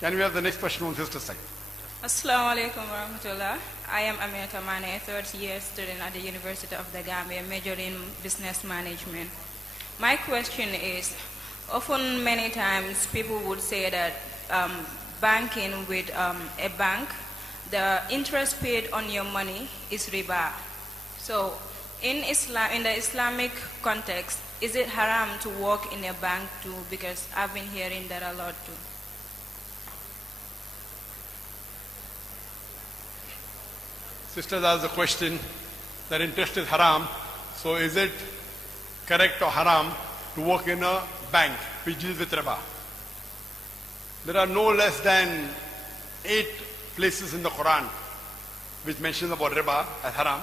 Can we have the next question on sister side? Assalamu alaikum warahmatullah. I am Amir Tamane, a third-year student at the University of the Gambia, majoring in business management. My question is, often many times people would say that banking with a bank, the interest paid on your money is riba. So in Islam, in the Islamic context, is it haram to work in a bank too? Because I've been hearing that a lot too. Sisters asked the question that interest is haram. So is it correct or haram to work in a bank which deals with riba? There are no less than 8 places in the Quran which mention about riba as haram.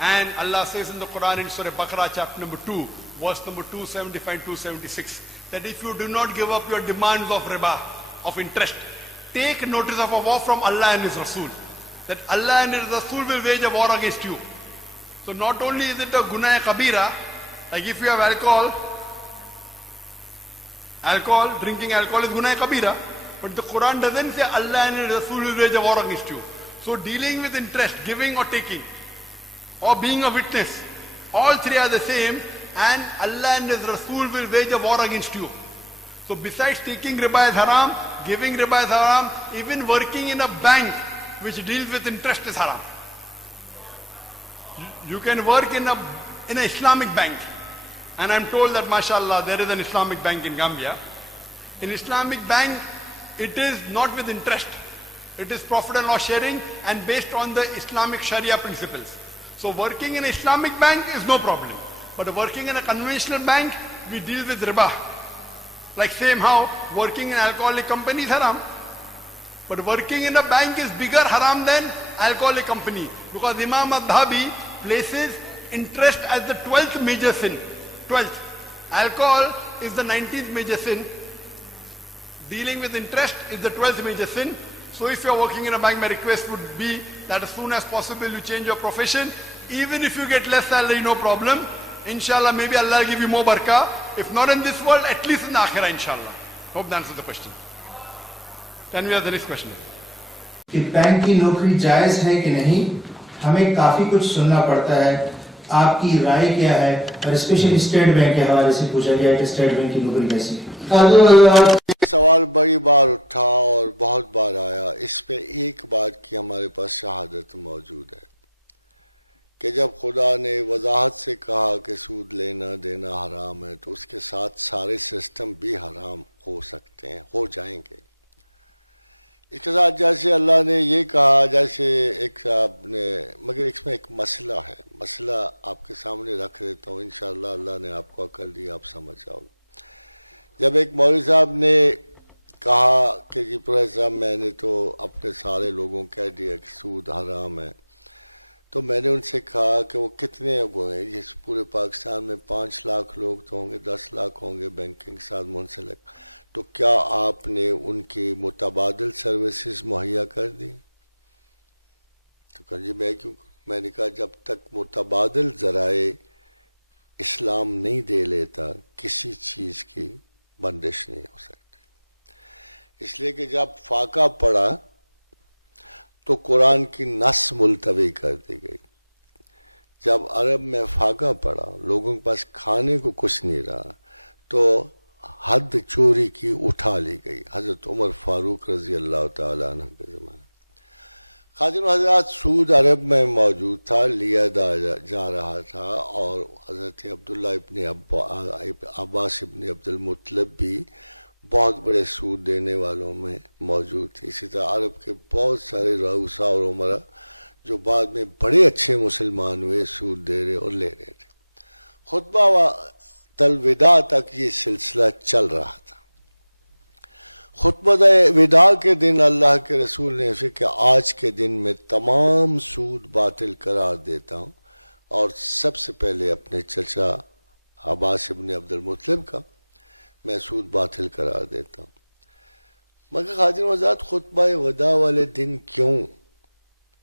And Allah says in the Quran in Surah Baqarah chapter number 2, verse number 275-276, that if you do not give up your demands of riba, of interest, take notice of a war from Allah and His Rasul. That Allah and His Rasul will wage a war against you. So not only is it a gunah kabira, like if you have drinking alcohol is gunah kabira, but the Quran doesn't say Allah and His Rasul will wage a war against you. So dealing with interest, giving or taking, or being a witness, all three are the same, and Allah and His Rasul will wage a war against you. So besides taking riba is haram, giving riba is haram, even working in a bank which deals with interest is haram. You can work in an Islamic bank, and I'm told that mashallah there is an Islamic bank in Gambia. In Islamic bank, it is not with interest. It is profit and loss sharing and based on the Islamic Sharia principles. So working in an Islamic bank is no problem. But working in a conventional bank, we deal with riba. Like same how working in an alcoholic company is haram. But working in a bank is bigger haram than alcoholic company. Because Imam Adhabi places interest as the 12th major sin. 12th. Alcohol is the 19th major sin. Dealing with interest is the 12th major sin. So if you are working in a bank, my request would be that as soon as possible you change your profession. Even if you get less salary, no problem. Inshallah, maybe Allah will give you more barakah. If not in this world, at least in the akhirah, inshallah. Hope that answers the question. Can we have the next question? کہ bank کی نوکری جائز ہے کہ نہیں، ہمیں کافی کچھ سننا پڑتا ہے. آپ کی رائے کیا ہے؟ اور اسپیشلی اسٹیٹ بینک کے حوالے سے پوچھا گیا کہ اسٹیٹ بینک کی نوکری کیسی ہے. سوال بڑی بار اٹھا اور بہت بار آیا. اس پہ ایک بات کی ہمارے پاس شہادت موجود ہے کہ جب خدا نے وضاحت سے کہا کہ سود لینا دینا حرام ہے تو اس کے ساتھ سارے سسٹم بھی حرام ہو سکتے ہیں، ہو جائیں گے. اس کے ساتھ جیسے اللہ نے یہ کہا، جیسے ایک صاحب نے، مگر اس میں ایک مسئلہ ہے، مسئلہ آپ کے سامنے رکھ دیتا ہوں، انشاءاللہ اللہ نے آپ کو عقل دی، آپ سمجھ جاؤ گے. جب ایک مولوی صاحب نے کہا کہ جی پروفیسر صاحب میں نے تو اپنے سارے لوگوں کو کہہ دیا کہ سود حرام ہے، تو میں نے ان سے کہا کہ وہ کتنے لوگ ہیں جس پورے پاکستان میں 5 لاکھ لوگ تو ہوں گے، 10 لاکھ ہوں گے بینکنگ کے ساتھ منسلک، تو کیا آپ نے ان کی متبادل سروسز مہیا کر دی؟ تو کہا جی میں کیوں؟ میں نے کہا جب تک متبادل ذرائع اسلام نہیں دے لیتا کسی چیز کی بندش نہیں ہو سکتی. اس لیے کہ جب فاقہ پڑا تو قرآن کی نص ملتوی کر دی گئی. جب عرب میں فاقہ پڑا، لوگوں کے پاس کھانے کو کچھ نہیں رہا، تو حد چوری کی اٹھا لی گئی. حضرت عمر فاروق رضی اللہ تعالیٰ عنہ کے زمانے. خادم حضرات، سود عرب میں موجود تھا، لیا جا رہا تھا، اور حضرت عبداللہ ابن عباس ابن عبد المطلب بھی بہت بڑے سود دینے والوں میں موجود تھے. اسی طرح عرب کے بہت سارے رؤسا اور عمرا جو بعد میں بڑے اچھے مسلمان ہوئے سود دے رہے اور لے رہے تھے. خطبہ الوداع تک یہ سلسلہ چل رہا تھا. خطبہ وداع کے دن اللہ کے رسول نے اسے کہ آج کے دن میں تمام سود باطل قرار دیتا ہوں، اور سب سے پہلے اپنے چچا عباس ابن عبد المطلب کا میں سود باطل قرار دیتا ہوں. مگر خادم حضرات، خطبہ وداع والے دن کیوں؟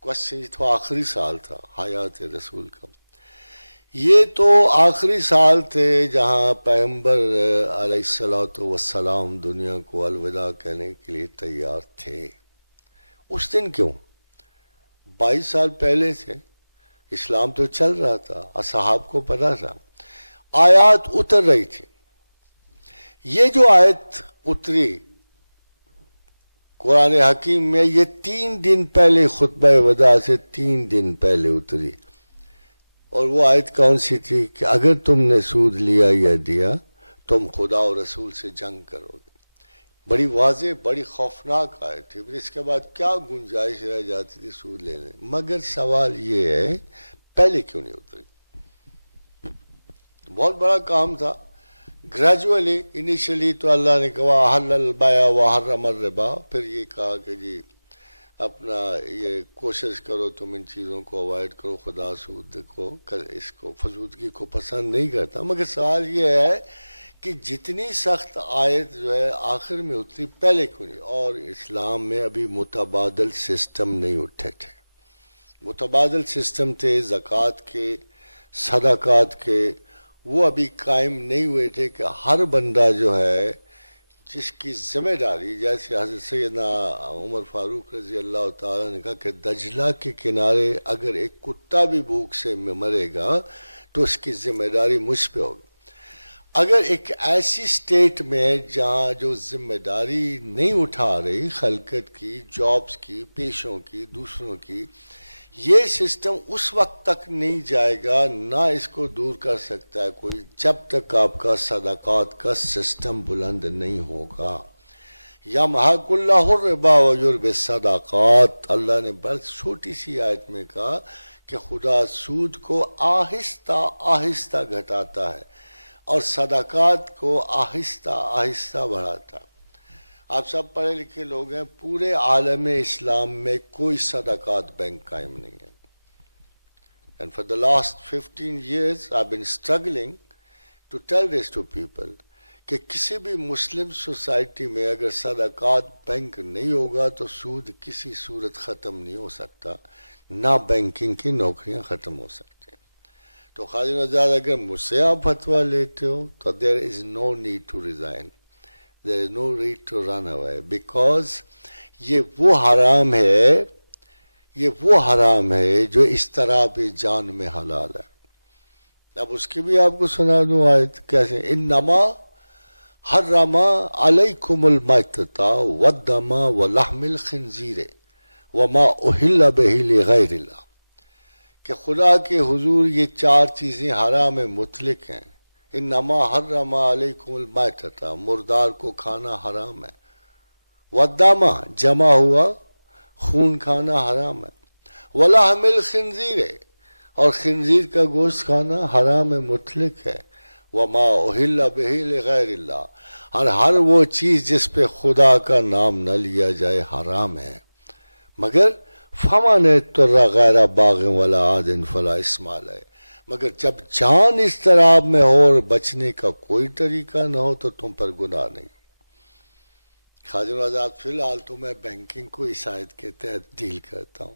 کوشچن تو آخری سال تھا حیات رسول کا. یہ تو آخری سال تھے جہاں پیغمبر علیہ الصلوۃ والسلام دنیا کو الوداع کہنے کے لیے تیار تھے. اس دن کیوں؟ 22 سال پہلے تھے، اسلام تو چل رہا تھا، اصحاب کو پتہ تھا، آیات اتر رہی تھی. یہ جو آیت اتری قرآن حکیم میں، یہ 3 دن پہلے خطبہ وداع سے 3 دن پہلے اتری. اور وہ آیت کون سی تھی کہ اگر تم نے سود لیا یا دیا تم خدا اور رسول سے جنگ کرو گے. بڑی واضح، بڑی خوفناک آیت تھی. پھر اس کے بعد کیا گنجائش رہ جاتی تھی سود لینے. مگر سوال یہ ہے پہلے کیوں نہیں اتری؟ بہت بڑا کام تھا. گریجولی انیشلی تو اللہ نے کہا حل البیع وحرم الربا، پھر یہ کہا کہ جی اپنا یہ کوشش کرو تم ان چیزوں کو اوائڈ کرو، خدا سود کو اس کو فزودگی کو پسند نہیں کرتا. مگر سوال یہ ہے کہ جتنی سخت آیت جو ہے آخر میں اتری پہلے کیوں نہیں؟ اور اسلام میں ابھی متبادل سسٹم نہیں اٹھے تھے. متبادل سسٹم تھے زکوٰۃ کے، صدقات کے، وہ ابھی قائم نہیں ہوئے تھے کہ ہر بندہ جو ہے جس کی ذمہ داری، جیسے حضرت سیدنا عمر فاروق رضی اللہ تعالیٰ نے کہا کہ دجلہ کے کنارے اگر ایک کتا بھی بھوک سے مرے گا تو اس کی ذمہ داری مجھ پہ ہوگی. اگر ایک ایسی اسٹیٹ میں جہاں جو ذمہ داری نہیں اٹھا رہی خلقت کی، جابس کی، پیشوں کی، دوسروں کی، یہ سسٹم اس وقت تک نہیں جائے گا، نہ اس کو دور کر سکتا ہے کوئی، جب تک آپ کا صدقات کا سسٹم بلند نہیں ہوگا. یمحق اللہ الربا ویربی الصدقات، اللہ نے بس چھوٹی سی آیت میں کہا کہ خدا سود کو آہستہ آہستہ گھٹاتا ہے اور صدقات کو آہستہ آہستہ بڑھاتا ہے. آپ سب پڑھے لکھے لوگ ہیں، پورے عالم اسلام میں کوئی صدقات بینک قائم نہیں ہے. And for the last 15 years I've been struggling to tell this to people کہ کسی بھی مسلم سوسائٹی میں اگر صدقات بینک نہیں ہوگا تو سود کسی صورت ختم نہیں ہو سکتا، نہ بینکنگ کی نوکریاں ختم ہو سکتی ہیں. تو خادم آزاد اگر مجھ سے آپ فتویٰ لیتے ہو تو there is no need to resign. There is no need to run away because یہ وہ حرام ہے جو اضطراب جان میں حلال ہے. اب اس کی بھی آپ کو سنا دوں آیت کیسے. انما حرم علیکم المیتۃ والدم ولحم الخنزیر وما اہل بہ لغیر اللہ، کہ خدا کے حضور یہ 4 چیزیں حرام مطلق ہیں. انما حرم علیکم المیتۃ، مردار کو کھانا حرام ہے. والدم، جمع ہوا خون کھانا حرام ہے. ولحم الخنزیر، اور خنزیر کا گوشت کھانا حرام مطلق ہے. وما اہل بہ لغیر اللہ، اور ہر وہ چیز جس پہ خدا کا نام نہ لیا جائے حرام ہے. مگر فمن اضطر غیر باغ ولا عاد فلا اثم علیہ، مگر جب جان اضطراب میں ہو اور بچنے کا کوئی طریقہ نہ ہو تو تم پر گناہ نہیں. خادم آزاد فی الحال تو میں بینکنگ کو اس آیت کے تحت ڈیل کرتا ہوں.